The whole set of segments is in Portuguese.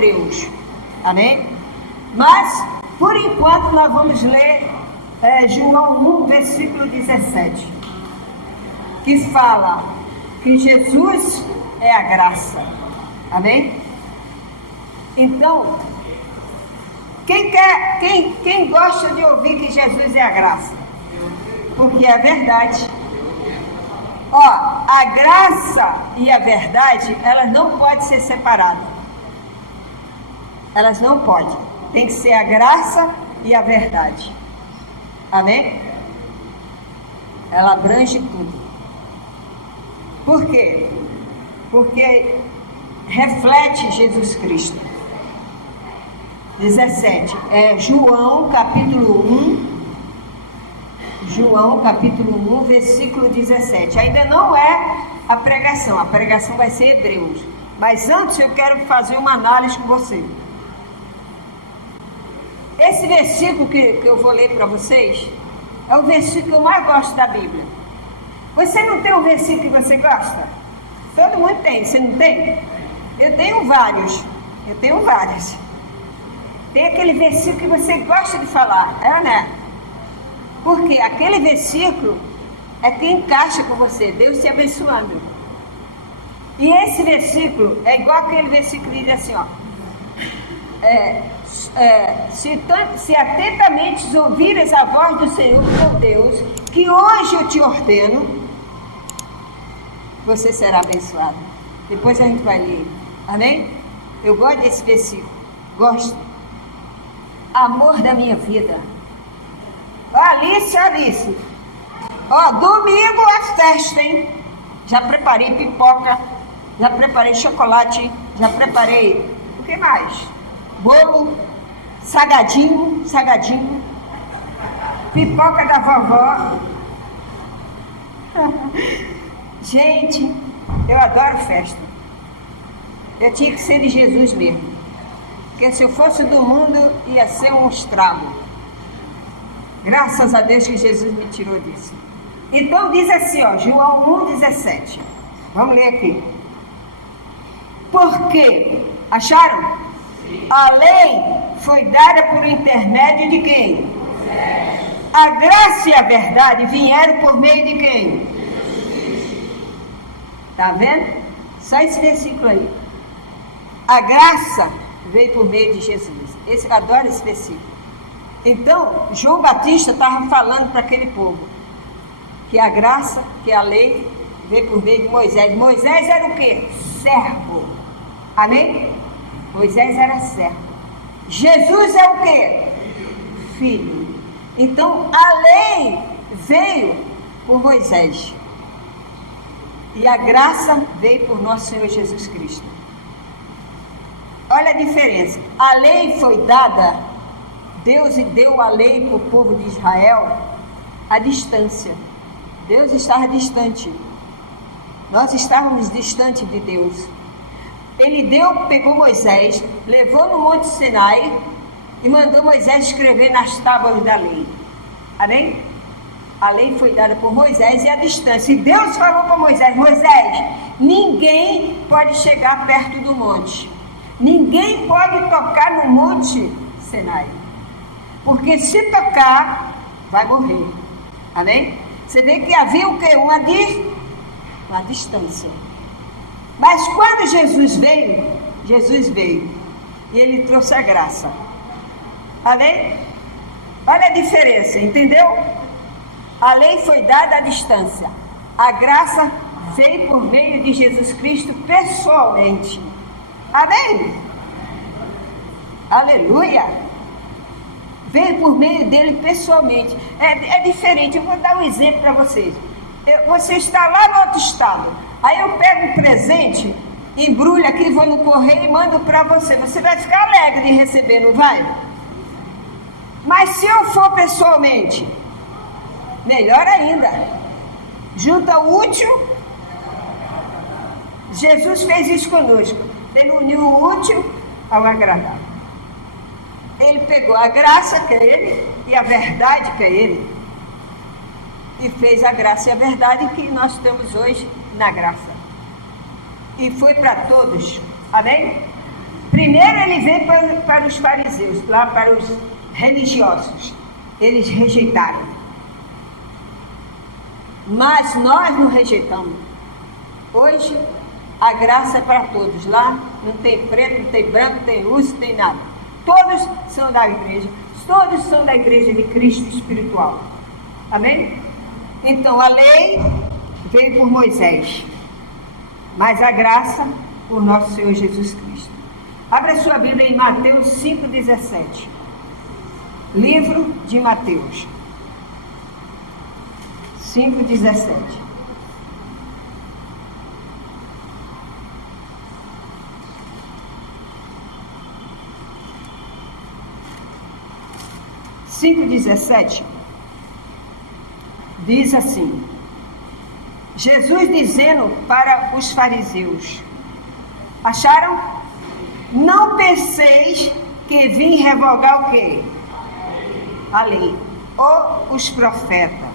Hebreus. Amém? Mas, por enquanto, nós vamos ler João 1, versículo 17, que fala que Jesus é a graça. Amém? Então, quem gosta de ouvir que Jesus é a graça? Porque é a verdade. Ó, a graça e a verdade, elas não podem ser separadas. Elas não podem. Tem que ser a graça e a verdade. Amém? Ela abrange tudo. Por quê? Porque reflete Jesus Cristo. 17. João capítulo 1. João capítulo 1, versículo 17. Ainda não é a pregação vai ser Hebreus. Mas antes eu quero fazer uma análise com você. Esse versículo que eu vou ler para vocês é o versículo que eu mais gosto da Bíblia. Você não tem um versículo que você gosta? Todo mundo tem, você não tem? Eu tenho vários. Tem aquele versículo que você gosta de falar, né? Porque aquele versículo é que encaixa com você, Deus te abençoando. E esse versículo é igual aquele versículo que diz assim, ó. Se atentamente ouvires a voz do Senhor teu Deus, que hoje eu te ordeno, você será abençoado. Depois a gente vai ler. Amém? Eu gosto desse versículo. Gosto. Amor da minha vida. Alice. Ó, domingo é festa, hein? Já preparei pipoca, já preparei chocolate, já preparei, o que mais? Bolo, salgadinho, pipoca da vovó. Gente, eu adoro festa. Eu tinha que ser de Jesus mesmo. Porque se eu fosse do mundo, ia ser um estrago. Graças a Deus que Jesus me tirou disso. Então diz assim, ó, João 1,17. Vamos ler aqui. Porque, acharam? A lei foi dada por intermédio de quem? A graça e a verdade vieram por meio de quem? Tá vendo? Só esse versículo aí. A graça veio por meio de Jesus. Eu adoro esse versículo. Então, João Batista estava falando para aquele povo que a graça, que a lei veio por meio de Moisés. Moisés era o quê? Servo. Amém? Moisés era servo. Jesus é o quê? Filho. Então, a lei veio por Moisés. E a graça veio por nosso Senhor Jesus Cristo. Olha a diferença. A lei foi dada... Deus deu a lei para o povo de Israel à distância. Deus estava distante. Nós estávamos distantes de Deus. Ele pegou Moisés, levou no Monte Sinai e mandou Moisés escrever nas tábuas da lei. Amém? A lei foi dada por Moisés e à distância. E Deus falou para Moisés, ninguém pode chegar perto do monte. Ninguém pode tocar no Monte Sinai. Porque se tocar, vai morrer. Amém? Você vê que havia o quê? Uma distância. Mas quando Jesus veio, e ele trouxe a graça. Amém? Olha a diferença, entendeu? A lei foi dada à distância. A graça veio por meio de Jesus Cristo pessoalmente. Amém? Aleluia! Veio por meio dele pessoalmente. É diferente. Eu vou dar um exemplo para vocês. Você está lá no outro estado. Aí eu pego um presente, embrulho aqui, vou no correio e mando para você. Você vai ficar alegre de receber, não vai? Mas se eu for pessoalmente, melhor ainda. Junta o útil. Jesus fez isso conosco. Ele uniu o útil ao agradável. Ele pegou a graça, que é ele, e a verdade, que é ele, e fez a graça e a verdade que nós temos hoje na graça. E foi para todos. Amém? 1 Primeiro ele veio para os fariseus, lá para os religiosos. Eles rejeitaram. Mas nós não rejeitamos. Hoje, a graça é para todos. Lá não tem preto, não tem branco, não tem luz, não tem nada. Todos são da igreja. Todos são da igreja de Cristo espiritual. Amém? Então, a lei veio por Moisés, mas a graça por nosso Senhor Jesus Cristo. Abra sua Bíblia em Mateus 5,17. Livro de Mateus 5,17. Diz assim: Jesus dizendo para os fariseus: acharam? Não penseis que vim revogar o quê? A lei, ou os profetas.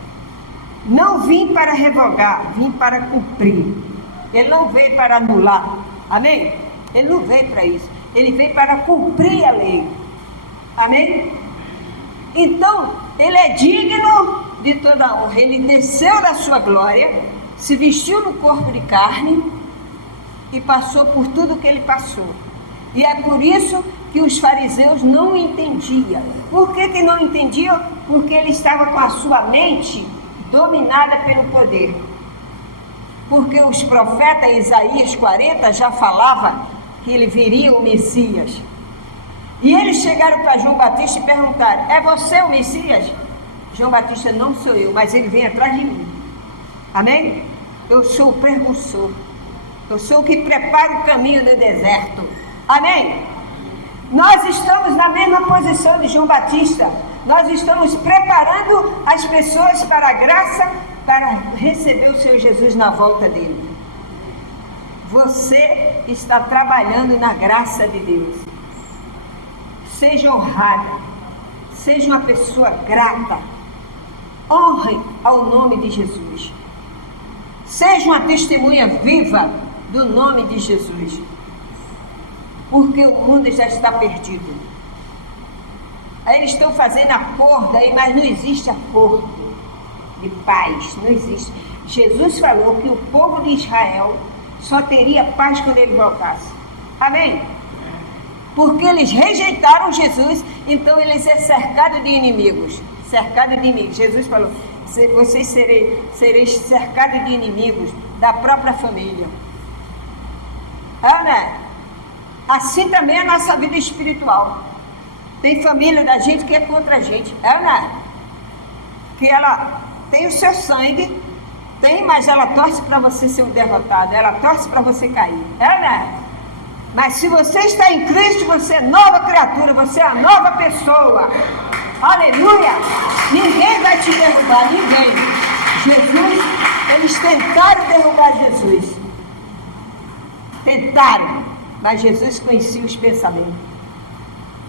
Não vim para revogar, vim para cumprir. Ele não veio para anular, amém? Ele não veio para isso, ele veio para cumprir a lei, amém? Então, ele é digno de toda honra. Ele desceu da sua glória, se vestiu no corpo de carne e passou por tudo que ele passou. E é por isso que os fariseus não entendiam. Por que não entendiam? Porque ele estava com a sua mente dominada pelo poder. Porque os profetas, Isaías 40, já falava que ele viria o Messias. E eles chegaram para João Batista e perguntaram: é você o Messias? João Batista: não sou eu, mas ele vem atrás de mim. Amém? Eu sou o precursor. Eu sou o que prepara o caminho do deserto. Amém? Nós estamos na mesma posição de João Batista. Nós estamos preparando as pessoas para a graça, para receber o Senhor Jesus na volta dele. Você está trabalhando na graça de Deus. Seja honrado, seja uma pessoa grata, honre ao nome de Jesus, seja uma testemunha viva do nome de Jesus, porque o mundo já está perdido. Aí eles estão fazendo acordo aí, mas não existe acordo de paz, não existe. Jesus falou que o povo de Israel só teria paz quando ele voltasse. Amém? Porque eles rejeitaram Jesus, então eles é cercado de inimigos. Cercado de inimigos. Jesus falou: vocês sereis cercados de inimigos da própria família. Né? Assim também é a nossa vida espiritual. Tem família da gente que é contra a gente. Né? Que ela tem o seu sangue, tem, mas ela torce para você ser um derrotado. Ela torce para você cair. Né? Mas se você está em Cristo, você é nova criatura, você é a nova pessoa. Aleluia! Ninguém vai te derrubar, ninguém. Jesus, eles tentaram derrubar Jesus. Tentaram, mas Jesus conhecia os pensamentos.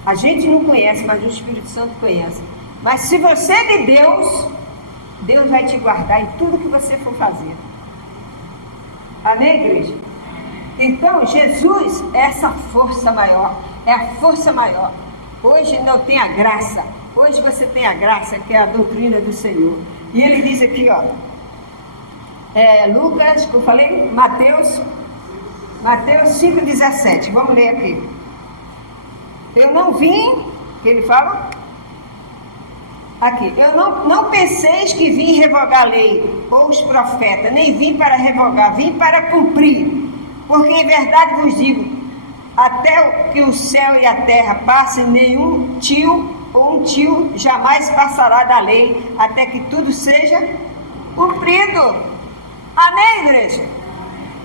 A gente não conhece, mas o Espírito Santo conhece. Mas se você é de Deus, Deus vai te guardar em tudo que você for fazer. Amém, igreja? Então, Jesus é essa força maior, é a força maior. Hoje não tem a graça, hoje você tem a graça, que é a doutrina do Senhor. E ele diz aqui, ó, Lucas, que eu falei, Mateus 5,17, vamos ler aqui. Eu não vim, que ele fala, aqui, eu não penseis que vim revogar a lei, ou os profetas, nem vim para revogar, vim para cumprir. Porque em verdade vos digo, até que o céu e a terra passem, nenhum tio ou um tio jamais passará da lei, até que tudo seja cumprido. Amém, igreja?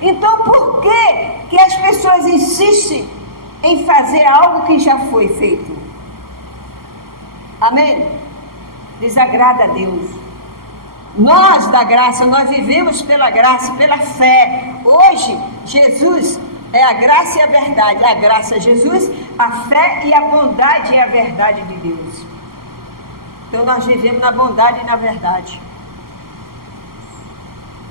Então, por que as pessoas insistem em fazer algo que já foi feito? Amém? Desagrada a Deus. Nós da graça, nós vivemos pela graça, pela fé. Hoje, Jesus é a graça e a verdade. A graça é Jesus, a fé e a bondade é a verdade de Deus. Então nós vivemos na bondade e na verdade.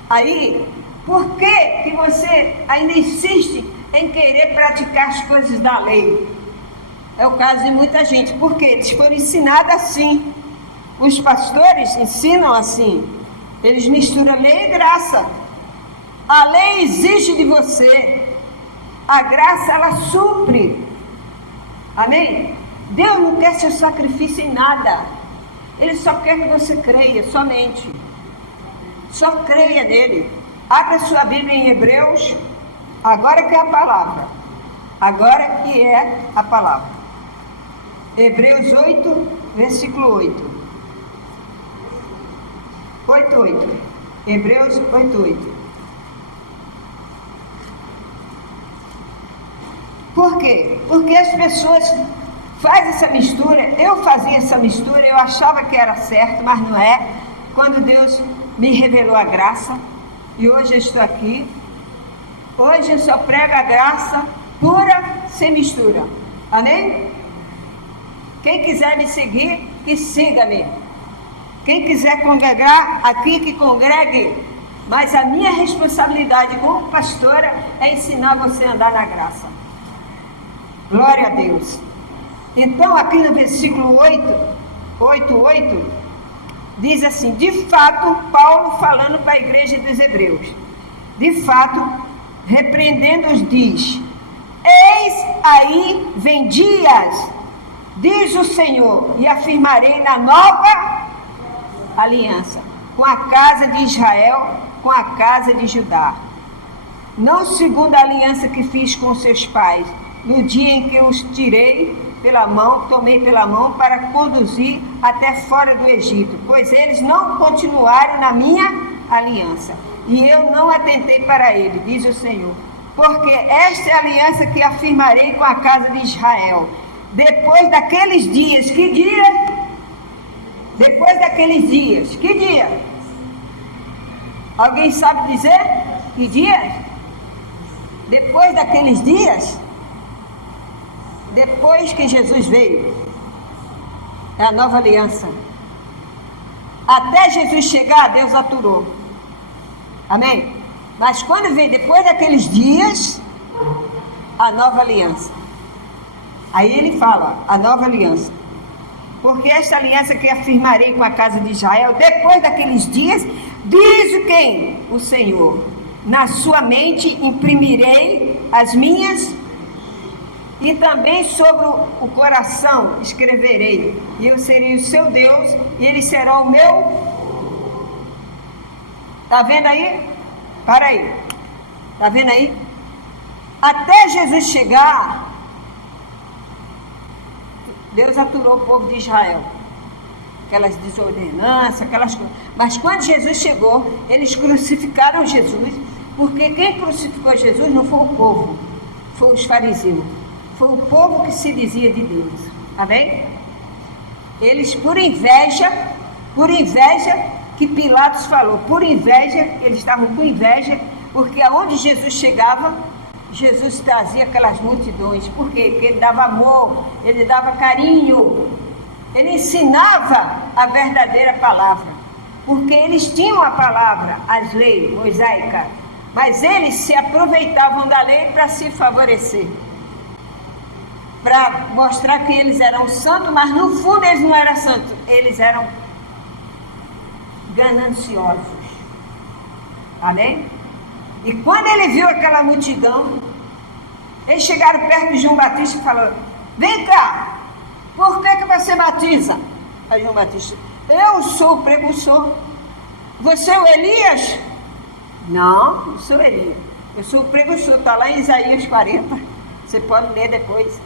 Aí, por que você ainda insiste em querer praticar as coisas da lei. É o caso de muita gente, porque eles foram ensinados assim. Os pastores ensinam assim. Eles misturam lei e graça. A lei exige de você. A graça, ela supre. Amém? Deus não quer seu sacrifício em nada. Ele só quer que você creia, somente. Só creia nele. Abra sua Bíblia em Hebreus. Agora que é a palavra. Agora que é a palavra. Hebreus 8, versículo 8. 8:8. Hebreus 8:8. Por quê? Porque as pessoas fazem essa mistura. Eu fazia essa mistura, eu achava que era certo, mas não é. Quando Deus me revelou a graça, e hoje eu estou aqui. Hoje eu só prego a graça pura, sem mistura. Amém? Quem quiser me seguir, que siga-me. Quem quiser congregar aqui, que congregue. Mas a minha responsabilidade como pastora é ensinar você a andar na graça. Glória a Deus. Então, aqui no versículo 8:8, diz assim: de fato, Paulo falando para a igreja dos Hebreus, de fato, repreendendo-os, diz: eis aí vem dias, diz o Senhor, e afirmarei na nova aliança com a casa de Israel, com a casa de Judá, não segundo a aliança que fiz com seus pais, no dia em que os tirei pela mão, tomei pela mão para conduzir até fora do Egito, pois eles não continuaram na minha aliança, e eu não atentei para ele, diz o Senhor, porque esta é a aliança que afirmarei com a casa de Israel, depois daqueles dias. Que dia? Depois daqueles dias. Que dia? Alguém sabe dizer? Que dia? Depois daqueles dias? Depois que Jesus veio, é a nova aliança. Até Jesus chegar, Deus aturou. Amém? Mas quando veio depois daqueles dias, a nova aliança. Aí ele fala, a nova aliança. Porque esta aliança que afirmarei com a casa de Israel, depois daqueles dias, diz quem? O Senhor. Na sua mente imprimirei as minhas, e também sobre o coração escreverei, e eu serei o seu Deus, e ele será o meu. Está vendo aí? Para aí. Está vendo aí? Até Jesus chegar, Deus aturou o povo de Israel. Aquelas desordenanças, aquelas coisas. Mas quando Jesus chegou, eles crucificaram Jesus, porque quem crucificou Jesus não foi o povo, foi os fariseus. Foi o povo que se dizia de Deus. Amém? Eles, por inveja, que Pilatos falou, por inveja, eles estavam com inveja, porque aonde Jesus chegava, Jesus trazia aquelas multidões. Por quê? Porque ele dava amor, ele dava carinho, ele ensinava a verdadeira palavra, porque eles tinham a palavra, as leis mosaicas, mas eles se aproveitavam da lei para se favorecer, para mostrar que eles eram santos, mas no fundo eles não eram santos, eles eram gananciosos. Amém? E quando ele viu aquela multidão, eles chegaram perto de João Batista e falaram: vem cá, por que você batiza? Aí João Batista: eu sou o precursor. Você é o Elias? Não, não sou Elias, eu sou o precursor, está lá em Isaías 40, você pode ler depois.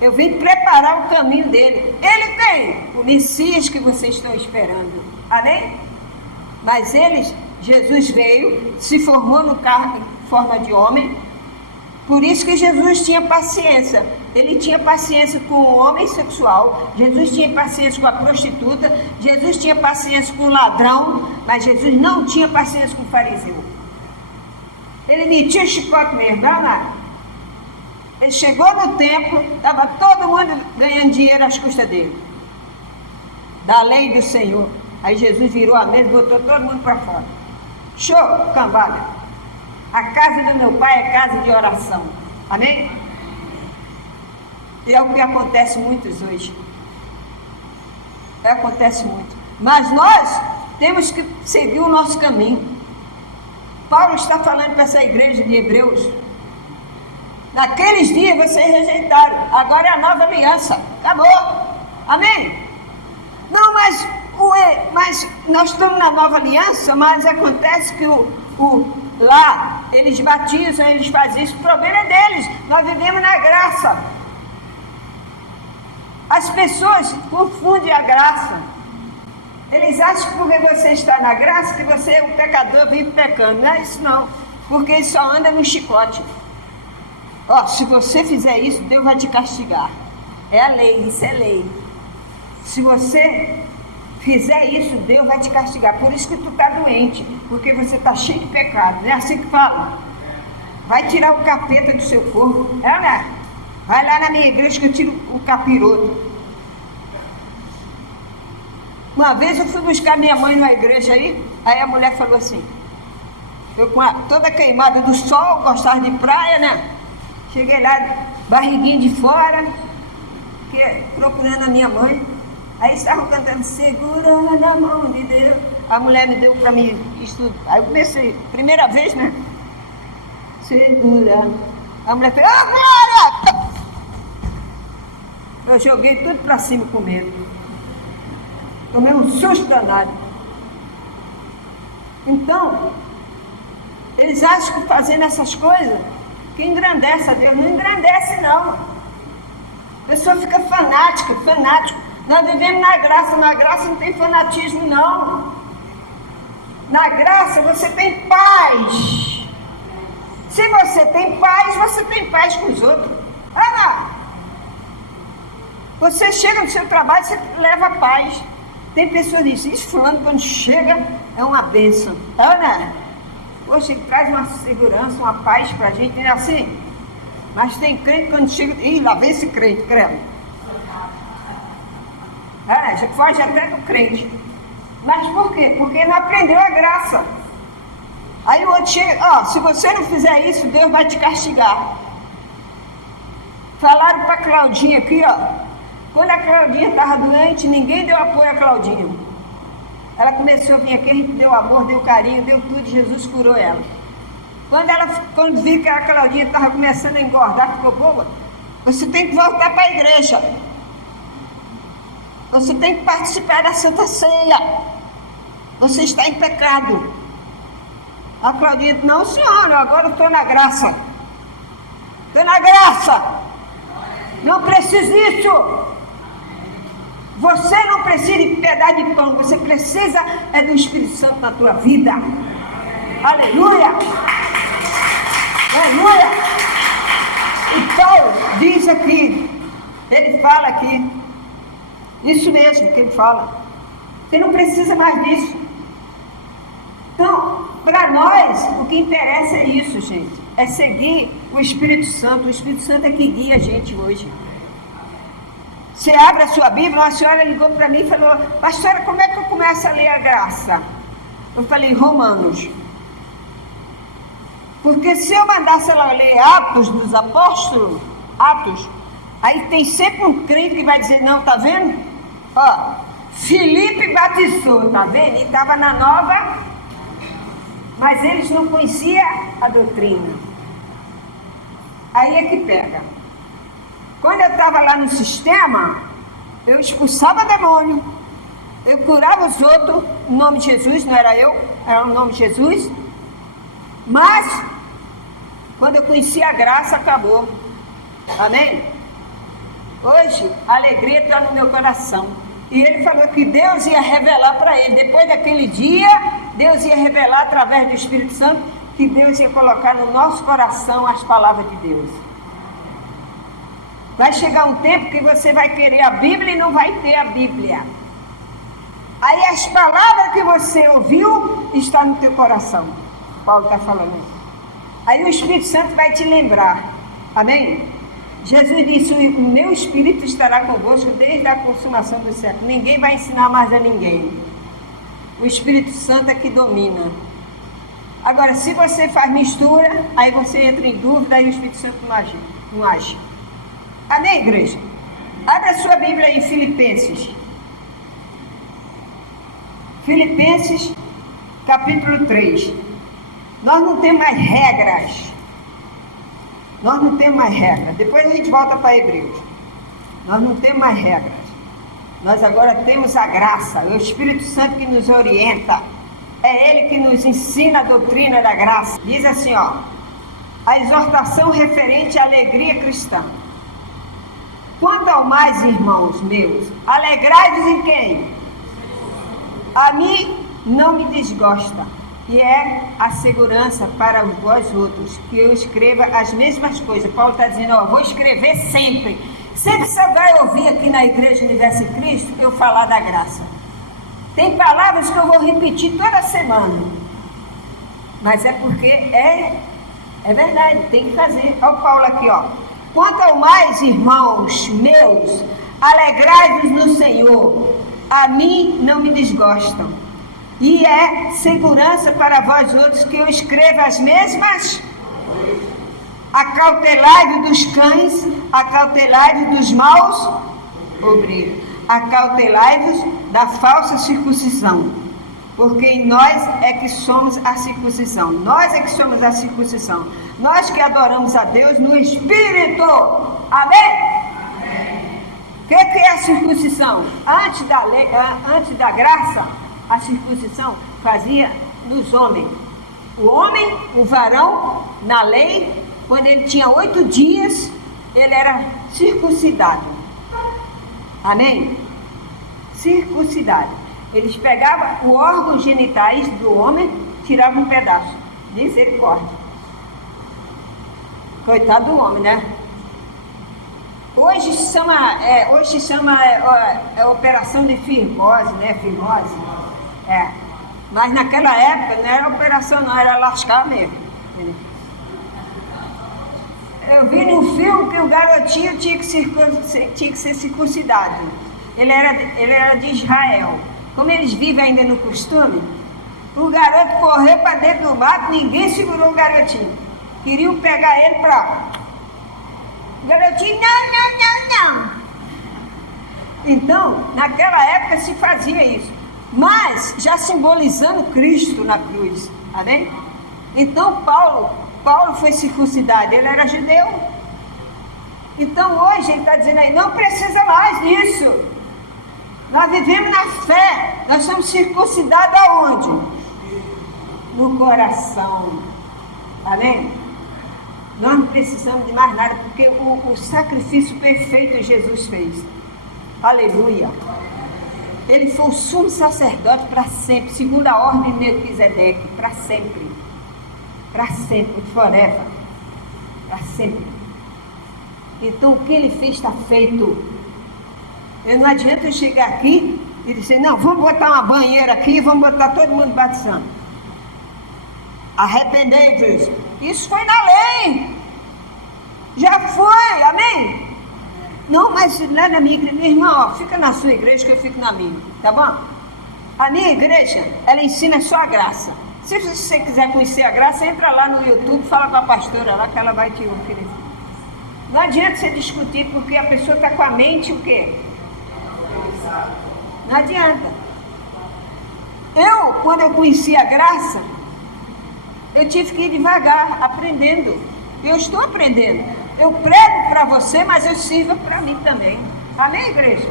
Eu vim preparar o caminho dele. Ele tem o Messias que vocês estão esperando. Amém? Mas Jesus veio, se formou no carne em forma de homem. Por isso que Jesus tinha paciência. Ele tinha paciência com o homem sexual. Jesus tinha paciência com a prostituta. Jesus tinha paciência com o ladrão. Mas Jesus não tinha paciência com o fariseu. Ele metia chicote mesmo, danado. Ele chegou no templo, estava todo mundo ganhando dinheiro às custas dele, da lei do Senhor. Aí Jesus virou a mesa e botou todo mundo para fora. Show, cambada. A casa do meu pai é casa de oração. Amém? E é o que acontece muitos hoje. Acontece muito. Mas nós temos que seguir o nosso caminho. Paulo está falando para essa igreja de Hebreus. Naqueles dias vocês rejeitaram. Agora é a nova aliança. Acabou. Amém? Não, mas nós estamos na nova aliança, mas acontece que lá eles batizam, eles fazem isso. O problema é deles. Nós vivemos na graça. As pessoas confundem a graça. Eles acham que porque você está na graça, que você é um pecador, vive pecando. Não é isso não. Porque ele só anda no chicote. Ó, se você fizer isso, Deus vai te castigar. É a lei, isso é lei. Se você fizer isso, Deus vai te castigar. Por isso que tu está doente. Porque você está cheio de pecado. Não é assim que fala? Vai tirar o capeta do seu corpo. É, né? Vai lá na minha igreja que eu tiro o capiroto. Uma vez eu fui buscar minha mãe na igreja aí a mulher falou assim, eu com toda queimada do sol, gostava de praia, né? Cheguei lá, barriguinha de fora, procurando a minha mãe. Aí estavam cantando, segurando a mão de Deus. A mulher me deu para mim estudar. Aí eu comecei, primeira vez, né? Segura. A mulher fez, Glória! Eu joguei tudo para cima com medo. Tomei um susto danado. Então, eles acham que fazendo essas coisas, que engrandece a Deus. Não engrandece, não. A pessoa fica fanático. Nós vivemos na graça não tem fanatismo, não. Na graça você tem paz. Se você tem paz com os outros. Você chega no seu trabalho, você leva paz. Tem pessoas que dizem, isso fulano quando chega é uma bênção. Ana, poxa, ele traz uma segurança, uma paz pra gente, não é assim? Mas tem crente quando chega, lá vem esse crente, credo. Já foge até do crente. Mas por quê? Porque não aprendeu a graça. Aí o outro chega, se você não fizer isso, Deus vai te castigar. Falaram para Claudinha aqui, quando a Claudinha estava doente, ninguém deu apoio a Claudinha. Ela começou a vir aqui, a gente deu amor, deu carinho, deu tudo, Jesus curou ela. Quando viu que a Claudinha estava começando a engordar, ficou boa, você tem que voltar para a igreja. Você tem que participar da Santa Ceia. Você está em pecado. A Claudinha disse, não senhora, agora eu estou na graça. Estou na graça. Não preciso disso. Você não precisa de pedaço de pão. Você precisa do Espírito Santo na tua vida. Aleluia. Aleluia. E Paulo diz aqui, ele fala aqui, isso mesmo que ele fala. Você não precisa mais disso. Então, para nós, o que interessa é isso, gente. É seguir o Espírito Santo. O Espírito Santo é que guia a gente hoje. Você abre a sua Bíblia, uma senhora ligou para mim e falou, pastora, como é que eu começo a ler a graça? Eu falei, Romanos. Porque se eu mandasse ela ler Atos dos Apóstolos, Atos, aí tem sempre um crente que vai dizer, não, tá vendo? Filipe batizou, tá vendo? E estava na nova, mas eles não conheciam a doutrina. Aí é que pega. Quando eu estava lá no sistema, eu expulsava demônio, eu curava os outros, em nome de Jesus, não era eu, era o nome de Jesus. Mas, quando eu conheci a graça, acabou. Amém? Hoje, a alegria está no meu coração. E ele falou que Deus ia revelar para ele. Depois daquele dia, Deus ia revelar através do Espírito Santo, que Deus ia colocar no nosso coração as palavras de Deus. Vai chegar um tempo que você vai querer a Bíblia e não vai ter a Bíblia. Aí as palavras que você ouviu estão no teu coração. Paulo está falando isso. Aí o Espírito Santo vai te lembrar. Amém? Jesus disse, o meu Espírito estará convosco desde a consumação do século. Ninguém vai ensinar mais a ninguém. O Espírito Santo é que domina. Agora, se você faz mistura, aí você entra em dúvida e o Espírito Santo não age. Amém, igreja? Abra a sua Bíblia em Filipenses. Filipenses, capítulo 3. Nós não temos mais regras. Nós não temos mais regras. Depois a gente volta para Hebreus. Nós não temos mais regras. Nós agora temos a graça. É o Espírito Santo que nos orienta. É Ele que nos ensina a doutrina da graça. Diz assim, ó. A exortação referente à alegria cristã. Quanto ao mais, irmãos meus, alegrai-vos em quem? A mim não me desgosta. E é a segurança para vós outros, que eu escreva as mesmas coisas. Paulo está dizendo, ó, vou escrever sempre. Sempre você vai ouvir aqui na Igreja Universo em Cristo eu falar da graça. Tem palavras que eu vou repetir toda semana. Mas é porque é verdade, tem que fazer. Olha o Paulo aqui, ó. Quanto ao mais, irmãos meus, alegrai-vos no Senhor. A mim não me desgostam. E é segurança para vós outros que eu escreva as mesmas. Acautelai-vos dos cães, acautelai-vos dos maus obreiros, acautelai-vos da falsa circuncisão, porque em nós é que somos a circuncisão. Nós é que somos a circuncisão. Nós que adoramos a Deus no Espírito. Amém? O que é a circuncisão? Antes da lei, antes da graça, a circuncisão fazia nos homens. O homem, o varão, na lei, quando ele tinha 8 dias, ele era circuncidado. Amém? Circuncidado. Eles pegavam o órgão genitais do homem, tiravam um pedaço. Misericórdia. Coitado do homem, né? Hoje se chama operação de firmose, né? Firmose. Mas naquela época não era operação, não, era lascar mesmo. Eu vi num filme que o garotinho tinha que ser circuncidado. Ele era de Israel. Como eles vivem ainda no costume, o garoto correu para dentro do mato, ninguém segurou o garotinho. Queriam pegar ele para... O garotinho, não. Então, naquela época se fazia isso. Mas, já simbolizando Cristo na cruz. Amém? Então, Paulo foi circuncidado, ele era judeu. Então, hoje, ele está dizendo aí, não precisa mais disso. Nós vivemos na fé. Nós somos circuncidados aonde? No coração. Amém? Nós não precisamos de mais nada, porque o sacrifício perfeito Jesus fez. Aleluia. Ele foi o sumo sacerdote para sempre, segundo a ordem de Melquisedeque, para sempre. Para sempre, forever. Para sempre. Então, o que ele fez está feito. Não adianta eu chegar aqui e dizer, não, vamos botar uma banheira aqui e vamos botar todo mundo batizando. Arrependei-vos. Isso foi na lei. Já foi, amém? Não, mas não é na minha igreja. Minha irmã, ó, fica na sua igreja que eu fico na minha, tá bom? A minha igreja, ela ensina só a graça. Se você quiser conhecer a graça, entra lá no YouTube, fala com a pastora lá que ela vai te oferecer. Não adianta você discutir, porque a pessoa está com a mente o quê? Não adianta. Quando eu conheci a graça, eu tive que ir devagar, aprendendo. Eu estou aprendendo. Eu prego para você, mas eu sirvo para mim também. Amém, igreja?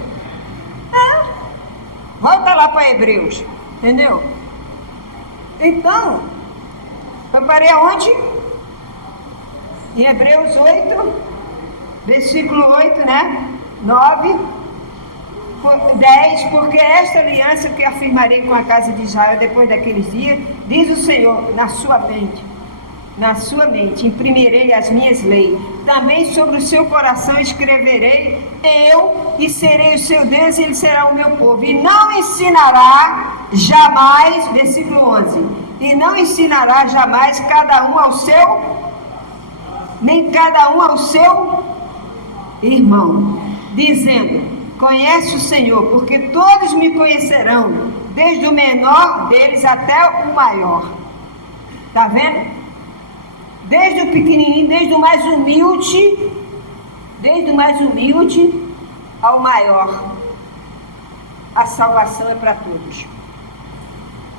Volta lá para Hebreus. Entendeu? Então, eu parei aonde? Em Hebreus 8, versículo 8, né? 9, 10, porque esta aliança que afirmarei com a casa de Israel depois daqueles dias, diz o Senhor, na sua mente, imprimirei as minhas leis, também sobre o seu coração escreverei eu, e serei o seu Deus, e ele será o meu povo, e não ensinará jamais, versículo 11, e não ensinará jamais cada um ao seu, nem cada um ao seu irmão, dizendo, conhece o Senhor, porque todos me conhecerão, desde o menor deles até o maior. Está vendo? Desde o pequenininho, desde o mais humilde ao maior. A salvação é para todos.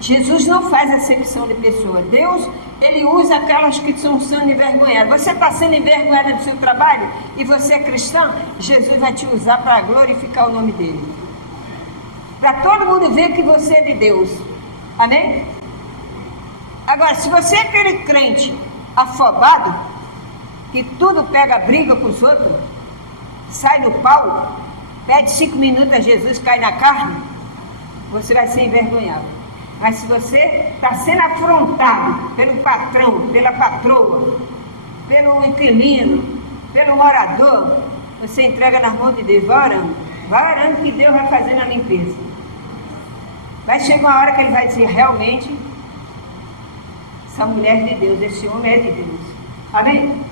Jesus não faz acepção de pessoa. Deus, ele usa aquelas que estão sendo envergonhadas. Você está sendo envergonhada do seu trabalho e você é cristão, Jesus vai te usar para glorificar o nome dele. Para todo mundo ver que você é de Deus. Amém? Agora, se você é aquele crente afobado, que tudo pega briga com os outros, sai do pau, pede 5 minutos a Jesus, cai na carne, você vai ser envergonhado. Mas se você está sendo afrontado pelo patrão, pela patroa, pelo inquilino, pelo morador, você entrega nas mãos de Deus, vai orando que Deus vai fazendo a limpeza. Vai chegar uma hora que ele vai dizer, realmente, essa mulher é de Deus, esse homem é de Deus. Amém?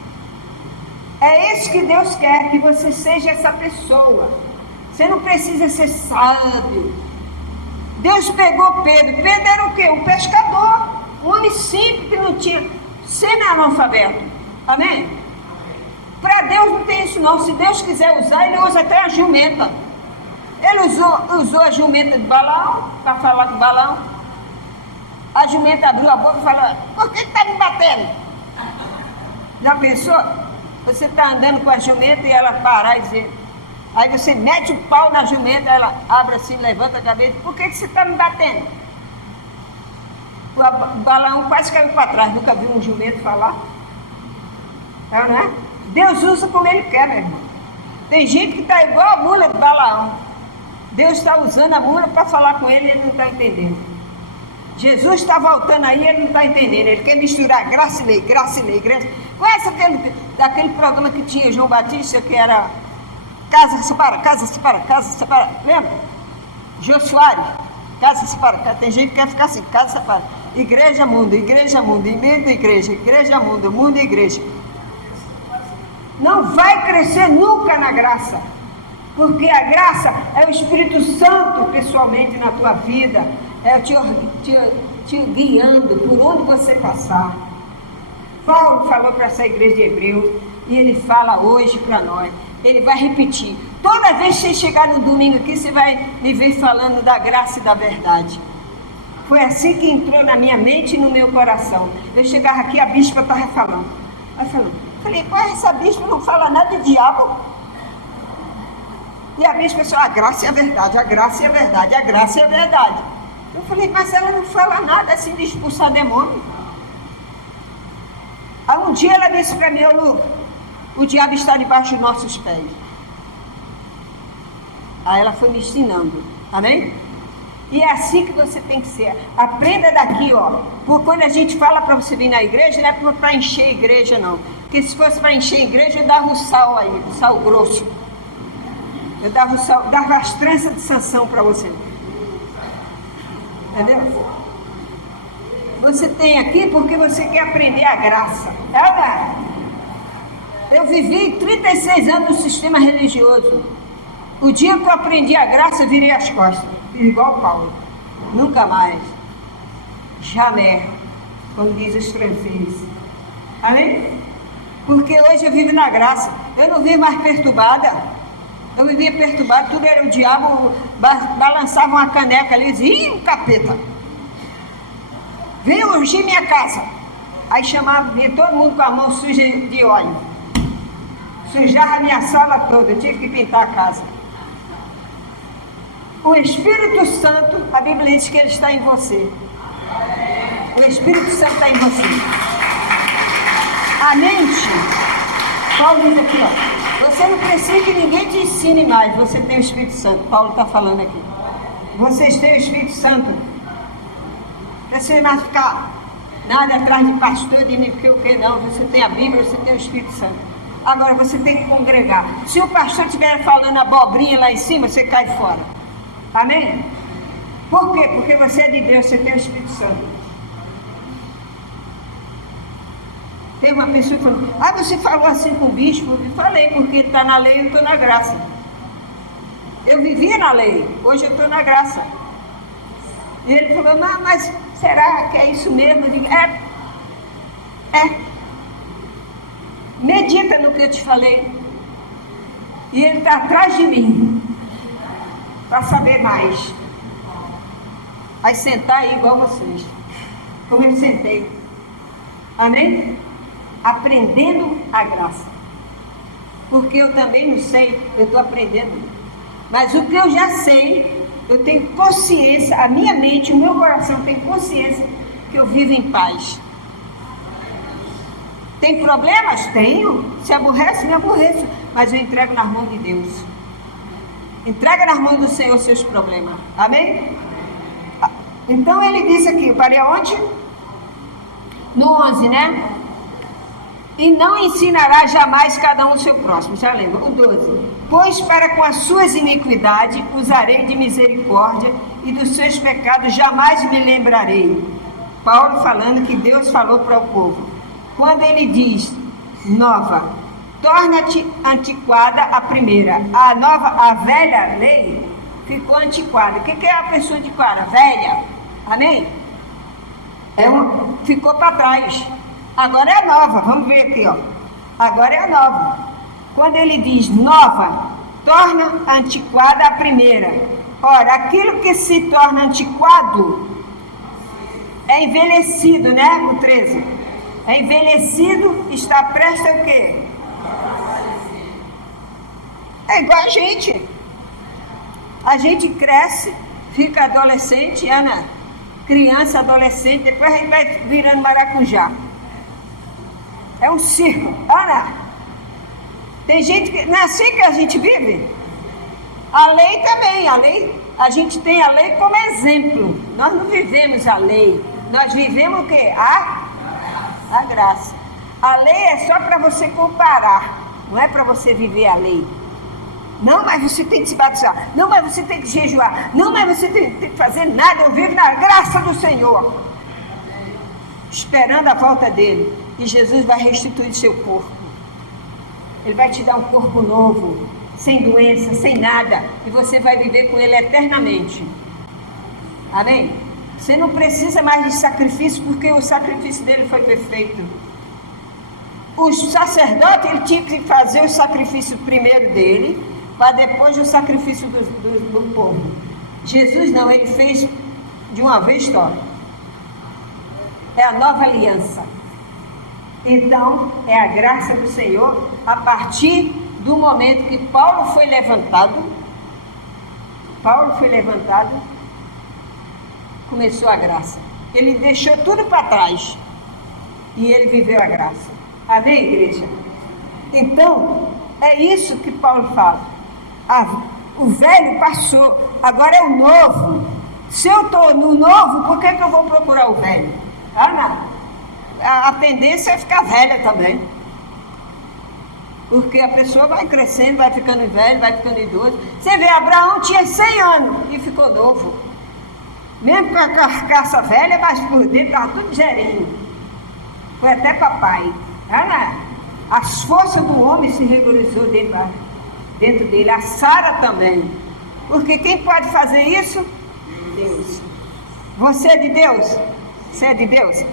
É isso que Deus quer, que você seja essa pessoa. Você não precisa ser sábio. Deus pegou Pedro. Pedro era o quê? Um pescador. Um homem simples que não tinha semi-analfabeto. Amém? Para Deus não tem isso não. Se Deus quiser usar, ele usa até a jumenta. Ele usou a jumenta de Balaão para falar com Balaão. A jumenta abriu a boca e falou, por que está me batendo? Já pensou? Você está andando com a jumenta e ela parar e dizer... Aí você mete o pau na jumenta, ela abre assim, levanta a cabeça. Por que você está me batendo? O Balaão quase caiu para trás. Nunca viu um jumento falar? Não é? Deus usa como ele quer, meu irmão. Tem gente que está igual a mula de Balaão. Deus está usando a mula para falar com ele e ele não está entendendo. Jesus está voltando aí e ele não está entendendo. Ele quer misturar graça e lei, graça e lei, graça. Conhece daquele programa que tinha João Batista, que era... Casa separa, casa separa, casa separa. Lembra? Jô Soares, casa separa. Tem gente que quer ficar assim, casa separa. Igreja, mundo, igreja, mundo, igreja. Não vai crescer nunca na graça. Porque a graça é o Espírito Santo pessoalmente na tua vida. É te guiando por onde você passar. Paulo falou para essa igreja de Hebreus. E ele fala hoje para nós. Ele vai repetir. Toda vez que você chegar no domingo aqui, você vai me ver falando da graça e da verdade. Foi assim que entrou na minha mente e no meu coração. Eu chegava aqui, a bispa estava falando. Aí falei, pai, essa bispa não fala nada de diabo. E a bispa falou, a graça é a verdade, a graça é a verdade, a graça é a verdade. Eu falei, mas ela não fala nada assim de expulsar demônio. Aí um dia ela disse para mim, Lu, o diabo está debaixo dos nossos pés. Aí ela foi me ensinando. Amém? E é assim que você tem que ser. Aprenda daqui, ó. Porque quando a gente fala para você vir na igreja, não é para encher a igreja, não. Porque se fosse para encher a igreja, eu dava o sal aí, o sal grosso. Eu dava o sal, dava as tranças de Sansão para você. Entendeu? Você tem aqui porque você quer aprender a graça. É verdade. Eu vivi 36 anos no sistema religioso. O dia que eu aprendi a graça, eu virei as costas. Fiz igual Paulo. Nunca mais. Jamais. Como diz os franceses. Amém? Porque hoje eu vivo na graça. Eu não vivo mais perturbada. Eu vivia perturbada, tudo era o diabo. Balançava uma caneca ali e dizia, ih, um capeta. Vem ungir minha casa. Aí chamava, vinha todo mundo com a mão suja de óleo. Sujava a minha sala toda, eu tive que pintar a casa. O Espírito Santo, a Bíblia diz que ele está em você. O Espírito Santo está em você. A mente, Paulo diz aqui, ó, você não precisa que ninguém te ensine mais, você tem o Espírito Santo. Paulo está falando aqui. Vocês têm o Espírito Santo. Você não vai ficar nada atrás de pastor, de nem o que não. Você tem a Bíblia, você tem o Espírito Santo. Agora você tem que congregar. Se o pastor estiver falando abobrinha lá em cima, você cai fora. Amém? Por quê? Porque você é de Deus, você tem o Espírito Santo. Tem uma pessoa que falou, você falou assim com o bispo? Eu falei, porque está na lei, eu estou na graça. Eu vivia na lei, hoje eu estou na graça. E ele falou, mas será que é isso mesmo? Eu digo, Medita no que eu te falei. E ele está atrás de mim. Para saber mais. Vai sentar aí igual vocês. Como eu sentei. Amém? Aprendendo a graça. Porque eu também não sei, eu estou aprendendo. Mas o que eu já sei, eu tenho consciência, a minha mente, o meu coração tem consciência que eu vivo em paz. Tem problemas? Tenho. Se aborrece, me aborreço. Mas eu entrego nas mãos de Deus. Entrega nas mãos do Senhor os seus problemas. Amém? Então ele disse aqui, eu parei aonde? No 11, né? E não ensinará jamais cada um o seu próximo. Já lembra? O 12. Pois para com as suas iniquidades usarei de misericórdia e dos seus pecados jamais me lembrarei. Paulo falando que Deus falou para o povo. Quando ele diz, nova, torna-te antiquada a primeira. A velha lei ficou antiquada. O que é a pessoa antiquada? Velha. Amém? Ficou para trás. Agora é nova. Vamos ver aqui, ó. Agora é a nova. Quando ele diz nova, torna antiquada a primeira. Ora, aquilo que se torna antiquado é envelhecido, né? O 13. É envelhecido, está prestes a o quê? É igual a gente. A gente cresce, fica adolescente, Ana, criança, adolescente, depois a gente vai virando maracujá. É um circo. Ana, tem gente que... Não é assim que a gente vive? A lei também, a gente tem a lei como exemplo. Nós não vivemos a lei, nós vivemos o quê? A graça. A lei é só para você comparar, não é para você viver a lei. Não, mas você tem que se batizar. Não, mas você tem que jejuar. Não, mas você tem que fazer nada. Eu vivo na graça do Senhor, esperando a volta dele. E Jesus vai restituir seu corpo. Ele vai te dar um corpo novo, sem doença, sem nada. E você vai viver com ele eternamente. Amém? Você não precisa mais de sacrifício, porque o sacrifício dele foi perfeito. O sacerdote, ele tinha que fazer o sacrifício primeiro dele, para depois o sacrifício do povo. Jesus não, ele fez de uma vez só. É a nova aliança. Então, é a graça do Senhor, a partir do momento que Paulo foi levantado, começou a graça. Ele deixou tudo para trás e ele viveu a graça. Amém, igreja? Então, é isso que Paulo fala. O velho passou, agora é o novo. Se eu estou no novo, por que eu vou procurar o velho? A tendência é ficar velha também. Porque a pessoa vai crescendo, vai ficando velho, vai ficando idoso. Você vê, Abraão tinha 100 anos e ficou novo. Mesmo com a carcaça velha, mas por dentro estava tudo zerinho. Foi até papai. As forças do homem se regularizou dentro dele. A Sara também. Porque quem pode fazer isso? Deus. Você é de Deus? Você é de Deus?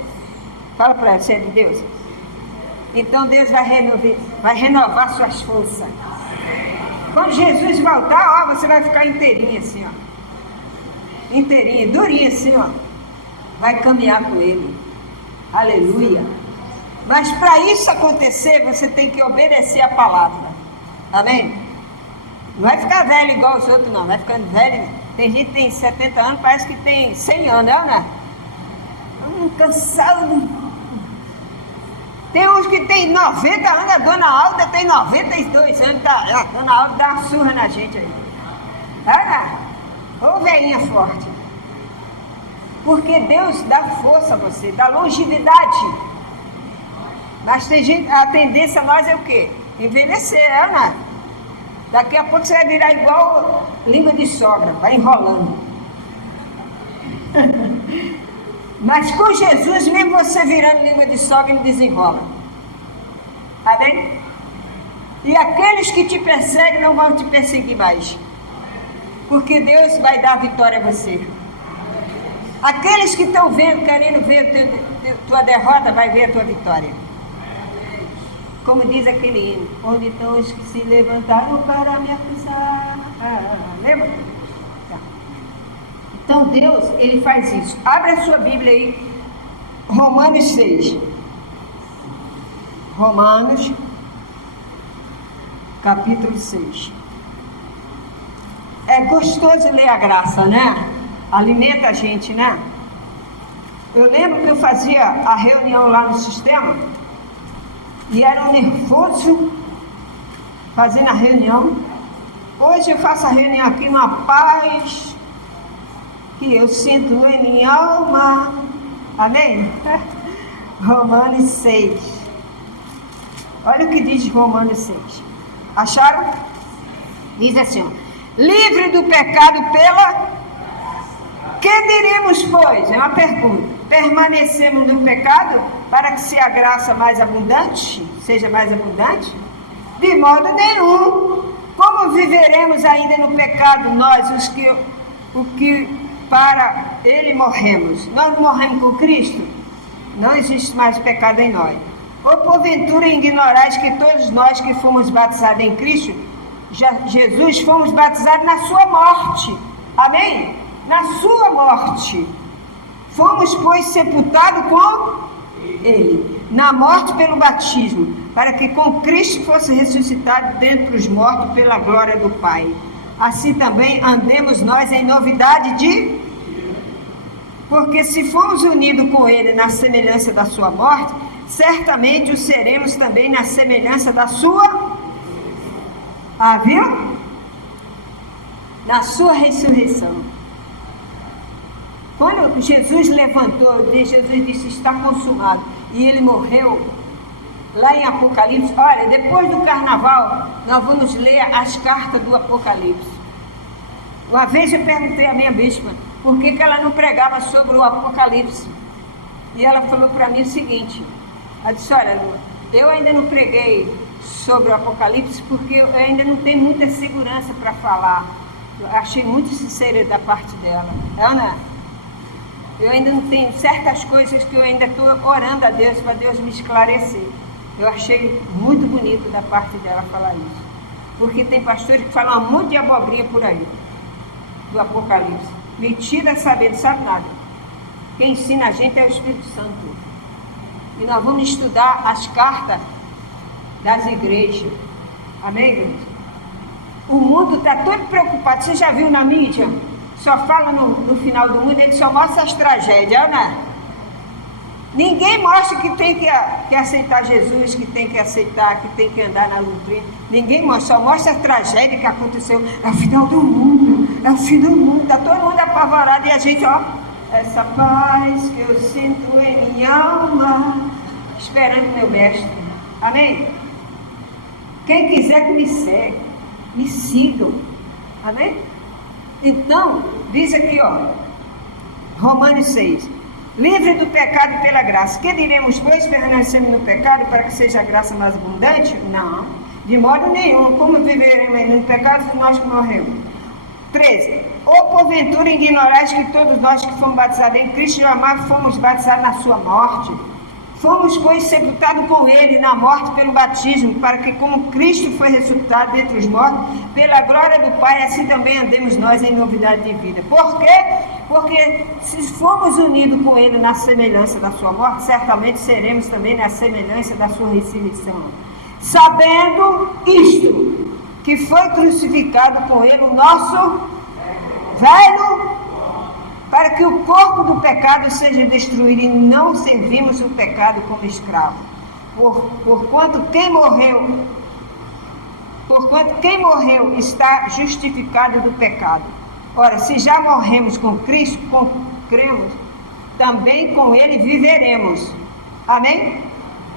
Fala para ela, você é de Deus? Então Deus vai renovar suas forças. Quando Jesus voltar, você vai ficar inteirinha assim, inteirinha, durinha assim, vai caminhar com ele. Aleluia. Mas para isso acontecer, você tem que obedecer a palavra. Amém? Não vai ficar velho igual os outros, não. Vai ficando velho. Tem gente que tem 70 anos, parece que tem 100 anos, né? Cansado. Tem uns que tem 90 anos, a dona Alda tem 92 anos, a dona Alda dá uma surra na gente aí. Ô velhinha forte. Porque Deus dá força a você, dá longevidade. Mas tem gente, a tendência a nós é o quê? Envelhecer, Daqui a pouco você vai virar igual língua de sogra, vai enrolando. Mas com Jesus, mesmo você virando língua de sogra, ele desenrola. Amém? E aqueles que te perseguem não vão te perseguir mais. Porque Deus vai dar vitória a você. Aqueles que estão vendo, querendo ver tua derrota, vai ver a tua vitória. Como diz aquele hino, onde estão os que se levantaram para me acusar. Lembra? Então Deus, Ele faz isso. Abre a sua Bíblia aí, Romanos 6. Romanos, capítulo 6. É gostoso ler a graça, né? Alimenta a gente, né? Eu lembro que eu fazia a reunião lá no sistema e era um nervoso fazendo a reunião. Hoje eu faço a reunião aqui numa paz que eu sinto em minha alma. Amém? Romanos 6. Olha o que diz Romanos 6. Acharam? Diz assim, ó, livre do pecado pela... Que diremos, pois? É uma pergunta. Permanecemos no pecado para que se a graça mais abundante, seja mais abundante? De modo nenhum. Como viveremos ainda no pecado nós, o que para ele morremos? Nós morremos com Cristo? Não existe mais pecado em nós. Ou porventura ignorais que todos nós que fomos batizados em Cristo, Jesus, fomos batizados na sua morte. Amém? Na sua morte. Fomos, pois, sepultados com Ele, na morte pelo batismo, para que com Cristo fosse ressuscitado dentre os mortos pela glória do Pai. Assim também andemos nós em novidade de... Porque se fomos unidos com Ele na semelhança da sua morte, certamente o seremos também na semelhança da sua... viu? Na sua ressurreição. Quando Jesus levantou, Jesus disse, está consumado, e ele morreu, lá em Apocalipse, olha, depois do carnaval, nós vamos ler as cartas do Apocalipse. Uma vez eu perguntei à minha bispa, por que ela não pregava sobre o Apocalipse? E ela falou para mim o seguinte, ela disse, olha, Lu, eu ainda não preguei sobre o Apocalipse, porque eu ainda não tenho muita segurança para falar. Eu achei muito sincera da parte dela. Eu ainda não tenho certas coisas que eu ainda estou orando a Deus, para Deus me esclarecer. Eu achei muito bonito da parte dela falar isso. Porque tem pastores que falam um monte de abobrinha por aí, do Apocalipse. Mentira saber, não sabe nada. Quem ensina a gente é o Espírito Santo. E nós vamos estudar as cartas das igrejas. Amém, igreja? O mundo está todo preocupado. Você já viu na mídia? Só fala no final do mundo, ele só mostra as tragédias, né? Ninguém mostra que tem que aceitar Jesus, que tem que aceitar, que tem que andar na doutrina. Ninguém mostra, só mostra a tragédia que aconteceu. É o final do mundo, é o fim do mundo. Está todo mundo apavorado e a gente, essa paz que eu sinto em minha alma, esperando meu mestre. Amém? Quem quiser que me segue, me sigam. Amém? Então, diz aqui, Romanos 6. Livre do pecado pela graça. Que diremos, pois, permanecemos no pecado para que seja a graça mais abundante? Não, de modo nenhum. Como viveremos no pecado se nós que morremos? 13. Ou porventura ignorais que todos nós que fomos batizados em Cristo jamais fomos batizados na sua morte? Fomos, pois, sepultados com Ele na morte pelo batismo, para que como Cristo foi ressuscitado dentre os mortos, pela glória do Pai, assim também andemos nós em novidade de vida. Por quê? Porque se formos unidos com Ele na semelhança da sua morte, certamente seremos também na semelhança da sua ressurreição. Sabendo isto, que foi crucificado com Ele o nosso velho, para que o corpo do pecado seja destruído e não servimos o pecado como escravo. Porquanto quem morreu está justificado do pecado. Ora, se já morremos com Cristo, cremos, também com Ele viveremos. Amém?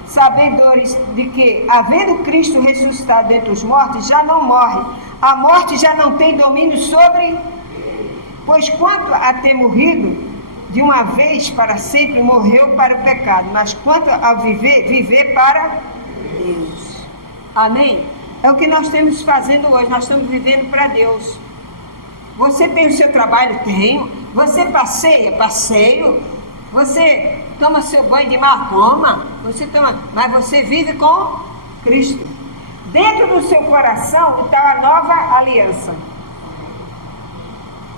Sabedores de que, havendo Cristo ressuscitado dentre os mortos, já não morre. A morte já não tem domínio sobre... Pois quanto a ter morrido, de uma vez para sempre morreu para o pecado, mas quanto a viver para Deus. Amém? É o que nós estamos fazendo hoje, nós estamos vivendo para Deus. Você tem o seu trabalho? Tenho. Você passeia? Passeio. Você toma seu banho de mar, toma, você toma, mas você vive com Cristo. Dentro do seu coração está a nova aliança.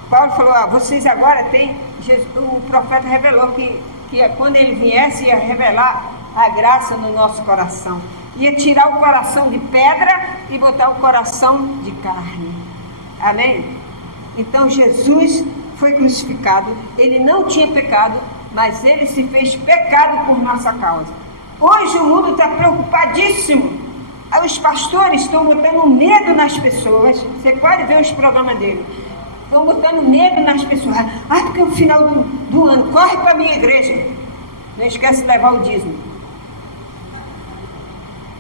Paulo falou, vocês agora têm, o profeta revelou que quando ele viesse ia revelar a graça no nosso coração. Ia tirar o coração de pedra e botar o coração de carne. Amém? Então Jesus foi crucificado, ele não tinha pecado, mas ele se fez pecado por nossa causa. Hoje o mundo está preocupadíssimo. Os pastores estão botando medo nas pessoas. Você pode ver os programas dele. Estão botando medo nas pessoas. Porque no final do ano, corre para a minha igreja. Não esquece de levar o dízimo.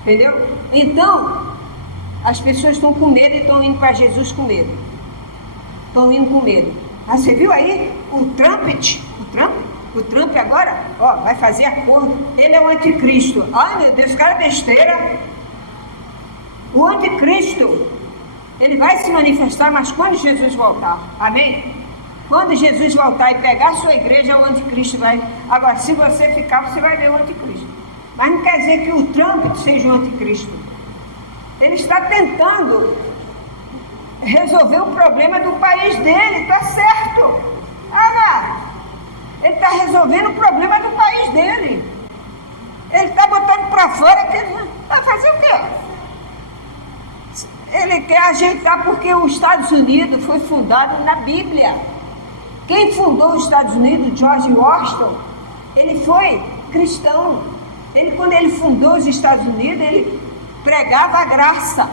Entendeu? Então, as pessoas estão com medo e estão indo para Jesus com medo. Estão indo com medo. Você viu aí o Trump agora, vai fazer acordo. Ele é o anticristo. Ai meu Deus, cara, besteira. O anticristo, ele vai se manifestar, mas quando Jesus voltar, amém? Quando Jesus voltar e pegar a sua igreja, o anticristo vai. Agora, se você ficar, você vai ver o anticristo. Mas não quer dizer que o Trump seja o anticristo. Ele está tentando resolver o problema do país dele, está certo. Ele está resolvendo o problema do país dele. Ele está botando para fora que ele vai fazer o quê? Ele quer ajeitar porque os Estados Unidos foi fundado na Bíblia. Quem fundou os Estados Unidos, George Washington, ele foi cristão. Quando ele fundou os Estados Unidos, ele pregava a graça.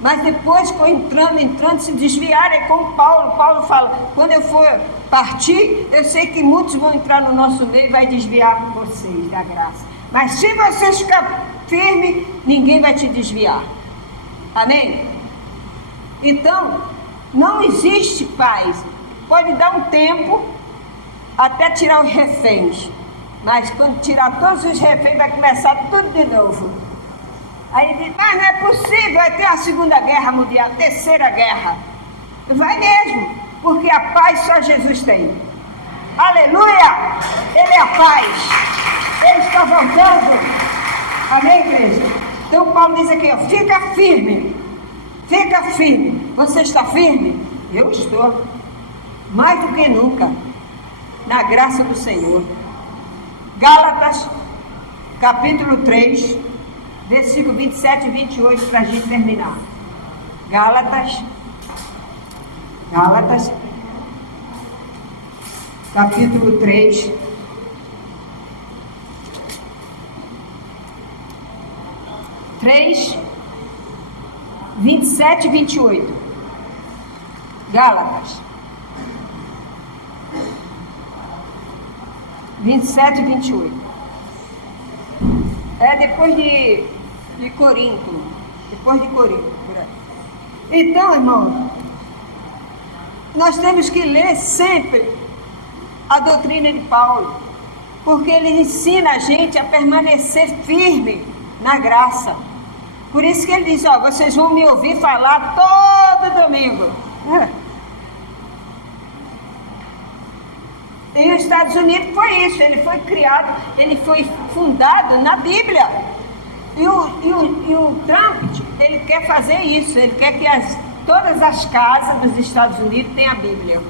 Mas depois foi entrando, se desviaram. É como Paulo fala, quando eu for partir, eu sei que muitos vão entrar no nosso meio e vai desviar vocês da graça. Mas se vocês ficarem firmes, ninguém vai te desviar. Amém? Então, não existe paz. Pode dar um tempo até tirar os reféns. Mas quando tirar todos os reféns, vai começar tudo de novo. Aí ele diz, mas não é possível, vai ter a Segunda Guerra Mundial, a Terceira Guerra. Vai mesmo, porque a paz só Jesus tem. Aleluia! Ele é a paz. Ele está voltando. Amém, igreja? Então Paulo diz aqui, fica firme. Fica firme. Você está firme? Eu estou. Mais do que nunca. Na graça do Senhor. Gálatas, capítulo 3, versículo 27 e 28, para a gente terminar. Gálatas, capítulo 3, três, 27 e 28. Gálatas 27 e 28. É depois de Corinto. Depois de Corinto. Então, irmão, nós temos que ler sempre a doutrina de Paulo, porque ele ensina a gente a permanecer firme na graça. Por isso que ele diz, vocês vão me ouvir falar todo domingo. E os Estados Unidos foi isso, ele foi criado, ele foi fundado na Bíblia. E o Trump, ele quer fazer isso, ele quer que todas as casas dos Estados Unidos tenham a Bíblia.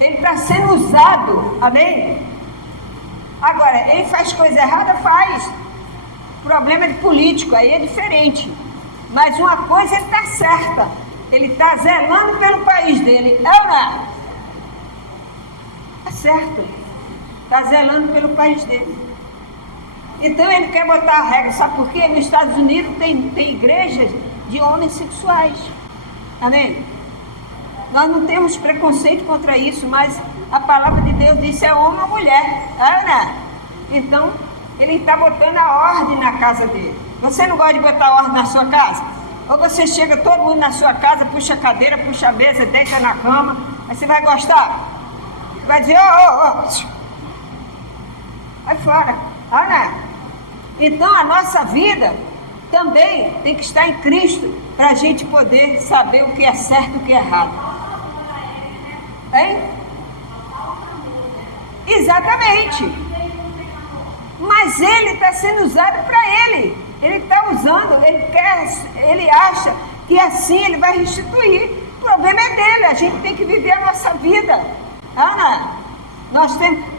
Ele está sendo usado, amém? Agora, ele faz coisa errada? Faz. Problema de político, aí é diferente. Mas uma coisa ele está certa, ele está zelando pelo país dele, é ou não? Está certo, está zelando pelo país dele. Então ele quer botar a regra, sabe por quê? Nos Estados Unidos tem igrejas de homens sexuais, amém? Nós não temos preconceito contra isso, mas a palavra de Deus diz é homem ou mulher, é ou não? Então ele está botando a ordem na casa dele. Você não gosta de botar ordem na sua casa? Ou você chega todo mundo na sua casa, puxa a cadeira, puxa a mesa, deita na cama, aí você vai gostar? Vai dizer, vai fora, olha. Então a nossa vida também tem que estar em Cristo, para a gente poder saber o que é certo e o que é errado. Hein? Exatamente. Mas ele está sendo usado para ele. Ele está usando, ele acha que assim ele vai restituir. O problema é dele, a gente tem que viver a nossa vida. Ana,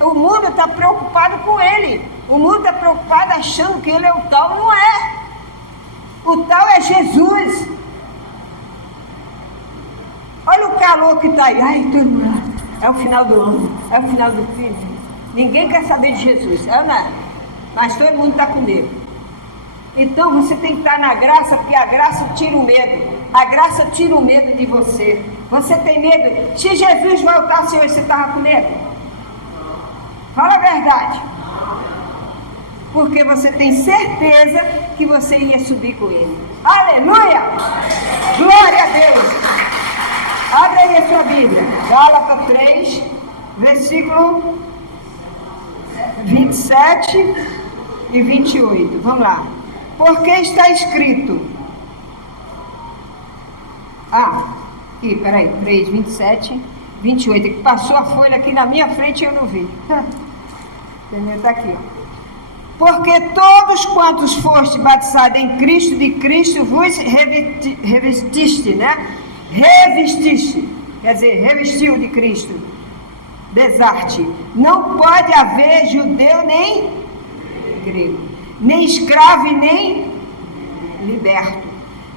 o mundo está preocupado com ele. O mundo está preocupado achando que ele é o tal, não é. O tal é Jesus. Olha o calor que está aí. Ai, todo mundo. É o final do ano, é o final do filho. Ninguém quer saber de Jesus, Ana. Mas todo mundo está com medo. Então você tem que estar na graça, porque a graça tira o medo. A graça tira o medo de você. Você tem medo? Se Jesus voltasse hoje, você estava com medo? Fala a verdade. Porque você tem certeza que você ia subir com ele. Aleluia! Glória a Deus! Abre aí a sua Bíblia. Gálatas 3, versículo 27 e 28. Vamos lá. Porque está escrito. Aqui, peraí. 3, 27, 28. Que passou a folha aqui na minha frente e eu não vi. Entendeu? Está aqui, ó. Porque todos quantos foste batizados em Cristo, de Cristo vos revestiste, né? Revestiste, quer dizer, revestiu de Cristo. Desarte. Não pode haver judeu nem grego, nem escravo e nem liberto,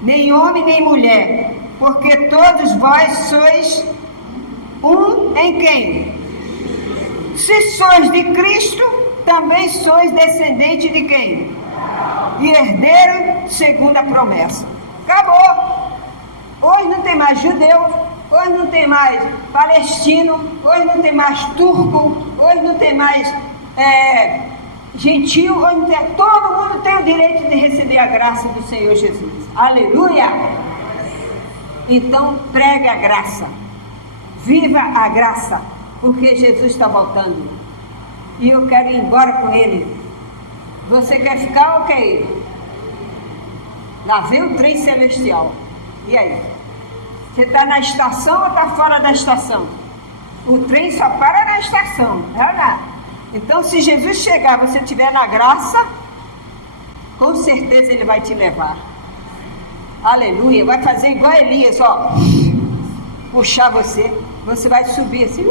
nem homem nem mulher, porque todos vós sois um em quem? Se sois de Cristo, também sois descendente de quem? E herdeiro segundo a promessa. Acabou. Hoje não tem mais judeu, hoje não tem mais palestino, hoje não tem mais turco, hoje não tem mais gentil, hoje não tem, todo mundo tem o direito de receber a graça do Senhor Jesus. Aleluia! Então pregue a graça, viva a graça, porque Jesus está voltando. E eu quero ir embora com ele. Você quer ficar ou quer ir? Lá vem o trem celestial. E aí? Você está na estação ou está fora da estação? O trem só para na estação, não é nada. Então, se Jesus chegar, você estiver na graça, com certeza ele vai te levar. Aleluia. Vai fazer igual Elias, ó. Puxar você. Você vai subir assim.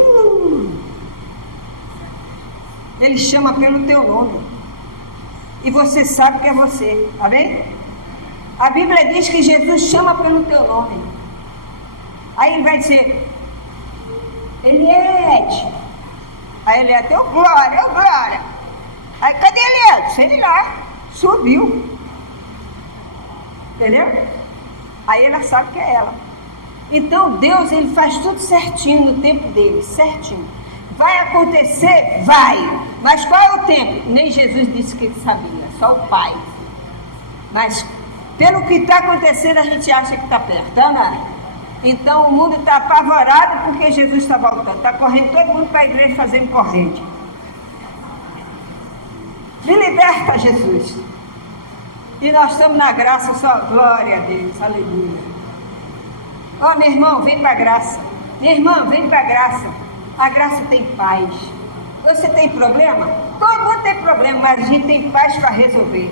Ele chama pelo teu nome. E você sabe que é você. Amém? A Bíblia diz que Jesus chama pelo teu nome. Aí ele vai dizer, Eliette. Aí Eliette, ô glória, ô glória. Aí cadê Eliette? Sei lá, subiu. Entendeu? Aí ela sabe que é ela. Então Deus, ele faz tudo certinho no tempo dele, certinho. Vai acontecer? Vai. Mas qual é o tempo? Nem Jesus disse que ele sabia, só o Pai. Mas pelo que está acontecendo, a gente acha que está perto, Ana? Então o mundo está apavorado porque Jesus está voltando. Está correndo todo mundo para a igreja fazendo corrente. Me liberta, Jesus. E nós estamos na graça, só glória a Deus, aleluia. Ó, meu irmão, vem para a graça. Minha irmã, vem para a graça. A graça tem paz. Você tem problema? Todo mundo tem problema, mas a gente tem paz para resolver.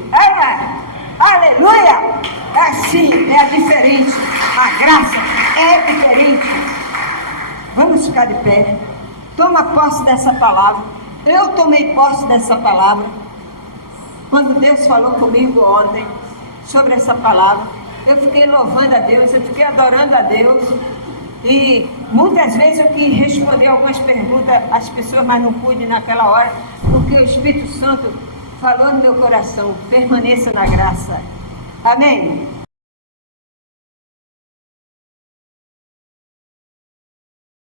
Aleluia! É assim, é diferente. A graça é diferente. Vamos ficar de pé. Toma posse dessa palavra. Eu tomei posse dessa palavra. Quando Deus falou comigo ontem sobre essa palavra, eu fiquei louvando a Deus, eu fiquei adorando a Deus. E muitas vezes eu quis responder algumas perguntas às pessoas, mas não pude naquela hora, porque o Espírito Santo falou no meu coração, permaneça na graça. Amém?